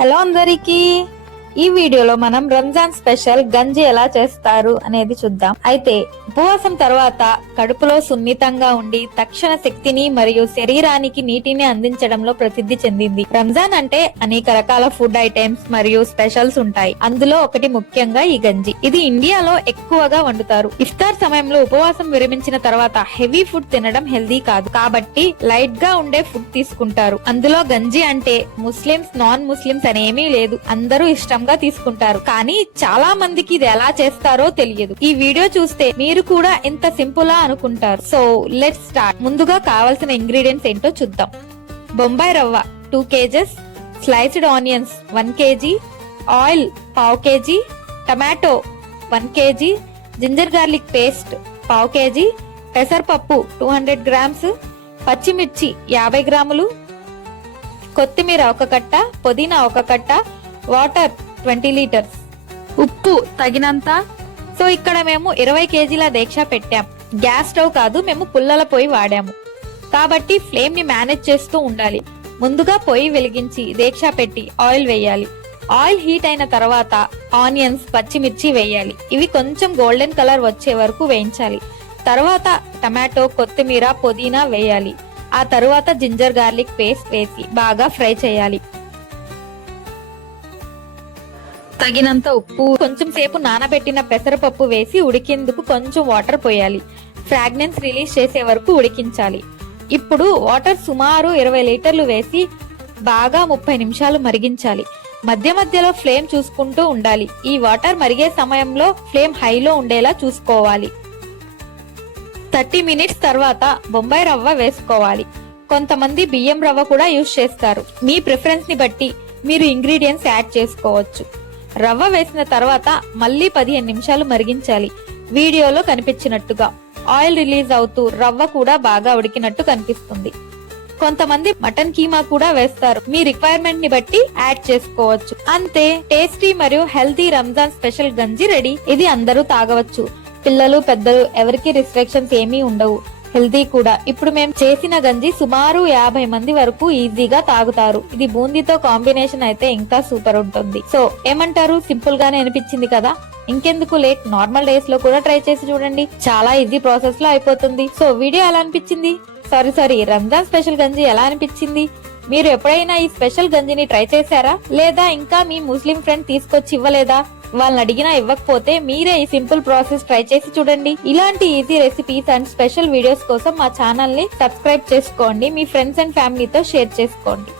Hello అందరికి ఈ వీడియోలో మనం రంజాన్ స్పెషల్ గంజి ఎలా చేస్తారు అనేది చూద్దాం. అయితే ఉపవాసం తర్వాత కడుపులో సున్నితంగా ఉండి తక్షణ శక్తిని మరియు శరీరానికి నీటిని అందించడంలో ప్రసిద్ధి చెందింది. రంజాన్ అంటే అనేక రకాల ఫుడ్ ఐటమ్స్ మరియు స్పెషల్స్ ఉంటాయి. అందులో ఒకటి ముఖ్యంగా ఈ గంజి. ఇది ఇండియాలో ఎక్కువగా వండుతారు. ఇఫ్తార్ సమయంలో ఉపవాసం విరమించిన తర్వాత హెవీ ఫుడ్ తినడం హెల్దీ కాదు, కాబట్టి లైట్ గా ఉండే ఫుడ్ తీసుకుంటారు. అందులో గంజి అంటే ముస్లిమ్స్ నాన్ ముస్లిమ్స్ అనేమీ లేదు, అందరూ ఇష్టంగా తీసుకుంటారు. కానీ చాలా మందికి ఇది ఎలా చేస్తారో తెలియదు. ఈ వీడియో చూస్తే మీరు కూడా ఎంత సింపుల్ అనుకుంటారు. So let's start. ముందుగా కావాల్సిన ఇంగ్రీడియంట్స్ ఏంటో చూద్దాం. బొంబాయి రవ్వ 2 kgs, sliced onions 1 kg, oil 1/2 kg, tomato 1 kg, ginger garlic paste 1/2 kg, పెసరపప్పు 200 grams, పచ్చిమిర్చి 50 గ్రాములు, కొత్తిమీర 1 కట్ట, పుదీనా 1 కట్ట, వాటర్ 20 లీటర్స్, ఉప్పు తగినంత. సో ఇక్కడ మేము 20 kgల దీక్ష పెట్టాం. గ్యాస్ స్టవ్ కాదు, మేము పుల్లల పొయ్యి వాడాము, కాబట్టి ఫ్లేమ్ ని మేనేజ్ చేస్తూ ఉండాలి. ముందుగా పొయ్యి వెలిగించి దీక్ష పెట్టి ఆయిల్ వేయాలి. ఆయిల్ హీట్ అయిన తర్వాత ఆనియన్స్ పచ్చిమిర్చి వేయాలి. ఇవి కొంచెం గోల్డెన్ కలర్ వచ్చే వరకు వేయించాలి. తర్వాత టమాటో, కొత్తిమీర, పుదీనా వేయాలి. ఆ తర్వాత జింజర్ గార్లిక్ పేస్ట్ వేసి బాగా ఫ్రై చేయాలి. తగినంత ఉప్పు, కొంచెం సేపు నానబెట్టిన పెసరపప్పు వేసి ఉడికేందుకు కొంచెం వాటర్ పోయాలి. ఫ్రాగ్రెన్స్ రిలీజ్ చేసే వరకు ఉడికించాలి. ఇప్పుడు వాటర్ సుమారు 20 లీటర్లు వేసి బాగా 30 నిమిషాలు మరిగించాలి. మధ్య మధ్యలో ఫ్లేమ్ చూసుకుంటూ ఉండాలి. ఈ వాటర్ మరిగే సమయంలో ఫ్లేమ్ హైలో ఉండేలా చూసుకోవాలి. 30 మినిట్స్ తర్వాత బొంబాయి రవ్వ వేసుకోవాలి. కొంతమంది బియ్యం రవ్వ కూడా యూజ్ చేస్తారు. మీ ప్రిఫరెన్స్ ని బట్టి మీరు ఇంగ్రీడియంట్స్ యాడ్ చేసుకోవచ్చు. రవ్వ వేసిన తర్వాత మళ్ళీ 15 నిమిషాలు మరిగించాలి. వీడియోలో కనిపించినట్టుగా ఆయిల్ రిలీజ్ అవుతూ రవ్వ కూడా బాగా ఉడికినట్టు కనిపిస్తుంది. కొంతమంది మటన్ కీమా కూడా వేస్తారు. మీ రిక్వైర్మెంట్ ని బట్టి యాడ్ చేసుకోవచ్చు. అంతే, టేస్టీ మరియు హెల్తీ రంజాన్ స్పెషల్ గంజి రెడీ. ఇది అందరూ తాగవచ్చు. పిల్లలు, పెద్దలు ఎవరికి రిస్ట్రిక్షన్స్ ఏమీ ఉండవు. హెల్దీ కూడా. ఇప్పుడు మేము చేసిన గంజి సుమారు 50 మంది వరకు ఈజీగా తాగుతారు. ఇది బూందీతో కాంబినేషన్ అయితే ఇంకా సూపర్ ఉంటుంది. సో ఏమంటారు? సింపుల్ గానే అనిపించింది కదా? ఇంకెందుకు లేట్, నార్మల్ డేస్ లో కూడా ట్రై చేసి చూడండి. చాలా ఈజీ ప్రాసెస్ లో అయిపోతుంది. సో వీడియో ఎలా అనిపించింది? సారీ రంజాన్ స్పెషల్ గంజి ఎలా అనిపించింది? మీరు ఎప్పుడైనా ఈ స్పెషల్ గంజిని ట్రై చేశారా? లేదా ఇంకా మీ ముస్లిం ఫ్రెండ్ తీసుకొచ్చి ఇవ్వలేదా? వాళ్ళని అడిగినా ఇవ్వకపోతే మీరే ఈ సింపుల్ ప్రాసెస్ ట్రై చేసి చూడండి. ఇలాంటి easy recipes and special videos కోసం మా ఛానల్ ని సబ్స్క్రైబ్ చేసుకోండి. మీ ఫ్రెండ్స్ అండ్ ఫ్యామిలీతో షేర్ చేసుకోండి.